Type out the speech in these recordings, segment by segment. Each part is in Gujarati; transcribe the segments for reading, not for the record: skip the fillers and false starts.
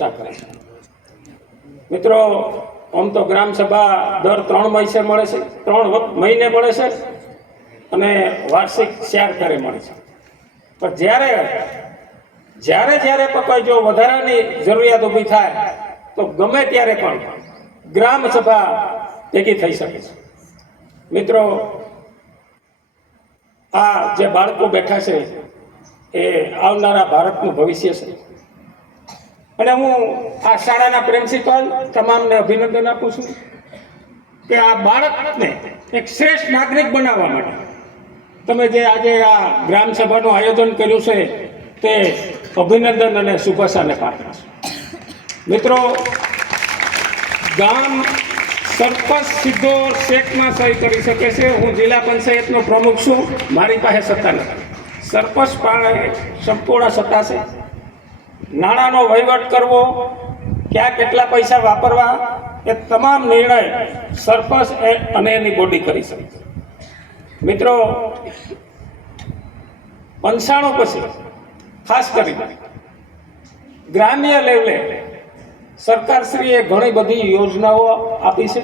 રક્ષા કરે છે। મિત્રો, આમ તો ગ્રામ સભા દર 3 મહિને મળે છે, 3 મહિને મળે છે અને વાર્ષિક 4 ફેરે મળે છે। પણ જ્યારે કોઈ જો વધારાની જરૂરિયાત ઊભી થાય તો ગમે ત્યારે પણ ગ્રામ સભા ભેગી થઈ શકે છે। મિત્રો, આ જે બાળકો બેઠા છે એ આવનારા ભારતનું ભવિષ્ય છે અને હું આ શાળાના પ્રિન્સિપાલ તમામને અભિનંદન આપું છું કે આ બાળકને એક શ્રેષ્ઠ નાગરિક બનાવવા માટે તમે જે આજે આ ગ્રામ સભાનું આયોજન કર્યું છે તે અભિનંદન અને શુભેચ્છાને પાત્ર છે। મિત્રો, ગામ સરપંચ સીધો ચેકમાં સહી કરી શકે છે। હું જિલ્લા પંચાયતનો પ્રમુખ છું, મારી પાસે સત્તા નથી। સરપંચ પાસે સંપૂર્ણ સત્તા છે। નાણાંનો વહીવટ કરવો, ક્યાં કેટલા પૈસા વાપરવા, એ તમામ નિર્ણય સરપંચ અને એની બોડી કરી શકે છે। મિત્રો, 95 પછી ખાસ કરીને ગ્રામ્ય લેવલે સરકારશ્રીએ ઘણી બધી યોજનાઓ આપી છે।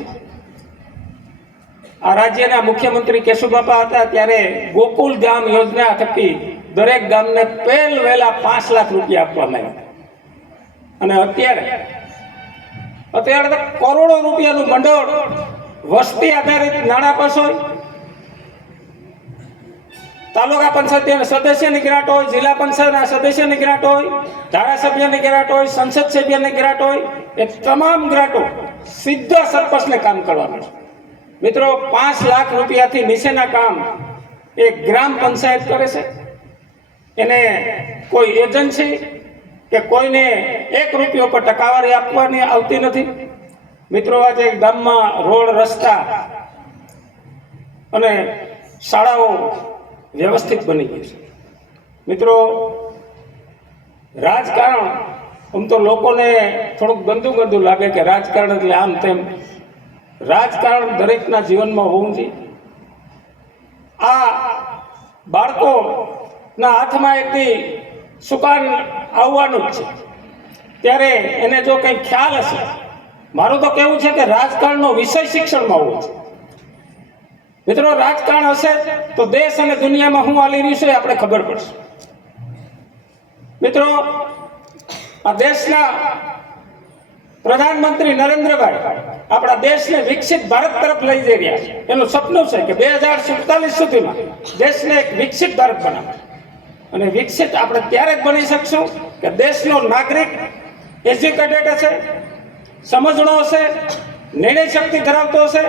આ રાજ્યના મુખ્યમંત્રી કેશુબાપા હતા ત્યારે ગોકુલ ગામ યોજના થકી દરેક ગામને પહેલા 5 લાખ રૂપિયા આપવામાં આવ્યા અને અત્યારે તો કરોડો રૂપિયાનું ભંડોળ વસ્તી આધારિત નાણાં પાસ હોય, તાલુકા પંચાયતના સદસ્યની ગ્રાન્ટ હોય, જિલ્લા પંચાયતના સદસ્યની ગ્રાન્ટ હોય, ધારાસભ્યની ગ્રાન્ટ હોય, સંસદ સભ્યની ગ્રાન્ટ હોય, એ તમામ ગ્રાન્ટો સીધા સરપંચને કામ કરવાનું છે। મિત્રો, 5 લાખ રૂપિયાથી નીચેના કામ એ ગ્રામ પંચાયત કરે છે। એને કોઈ એજન્સી કે કોઈને 1 રૂપિયો પર ટકાવારી આપવાની આવતી નથી। મિત્રો, આજે ગામમાં રોડ, રસ્તા અને શાળાઓ વ્યવસ્થિત બની ગઈ છે। મિત્રો, રાજકારણ આમ તો લોકોને થોડુંક ગંદુ લાગે કે રાજકારણ એટલે આમ તેમ, રાજકારણ દરેકના જીવનમાં હોવું જોઈએ। આ બાળકોના હાથમાં એકથી સુકાન આવવાનું જ છે, ત્યારે એને જો કંઈ ખ્યાલ હશે, મારું તો કહેવું છે કે રાજકારણનો વિષય શિક્ષણમાં હોવો છે। મિત્રો, રાજકારણ હશે તો દેશ અને દુનિયામાં શું હાલી રહ્યું છે આપણે ખબર પડશે। મિત્રો, આ દેશના પ્રધાનમંત્રી નરેન્દ્રભાઈ આપણા દેશને વિકસિત ભારત તરફ લઈ જઈ રહ્યા છે। એનું સપનું છે કે 2047 સુધીમાં દેશને એક વિકસિત ભારત બનાવવા, અને વિકસિત આપણે ત્યારે જ બની શકશું કે દેશનો નાગરિક એજ્યુકેટેડ હશે, સમજણો હશે, નિર્ણય શક્તિ ધરાવતો હશે,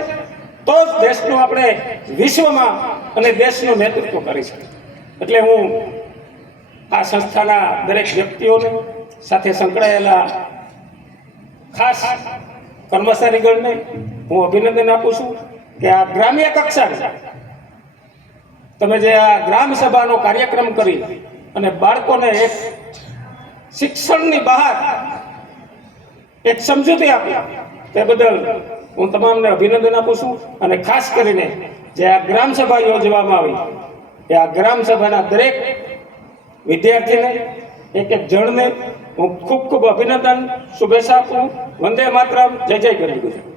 તો જ દેશનું આપણે વિશ્વમાં અને દેશનું નેતૃત્વ કરી શકીએ। એટલે હું આ સંસ્થાના દરેક વ્યક્તિઓને, સાથે સંકળાયેલા ખાસ કર્મચારીગણને હું અભિનંદન આપું છું કે આ ગ્રામ્ય કક્ષાએ તમે જે આ ગ્રામ સભાનો કાર્યક્રમ કરી અને બાળકોને એક શિક્ષણની બહાર એક સમજૂતી આપી, તે બદલ હું તમામને અભિનંદન આપું છું। અને ખાસ કરીને જે આ ગ્રામ સભા યોજવામાં આવી, એ આ ગ્રામ સભાના દરેક વિદ્યાર્થીને, એક જણને હું ખૂબ અભિનંદન, શુભેચ્છા આપું। વંદે માતરમ, જય જય ગરવી ગુજરાત।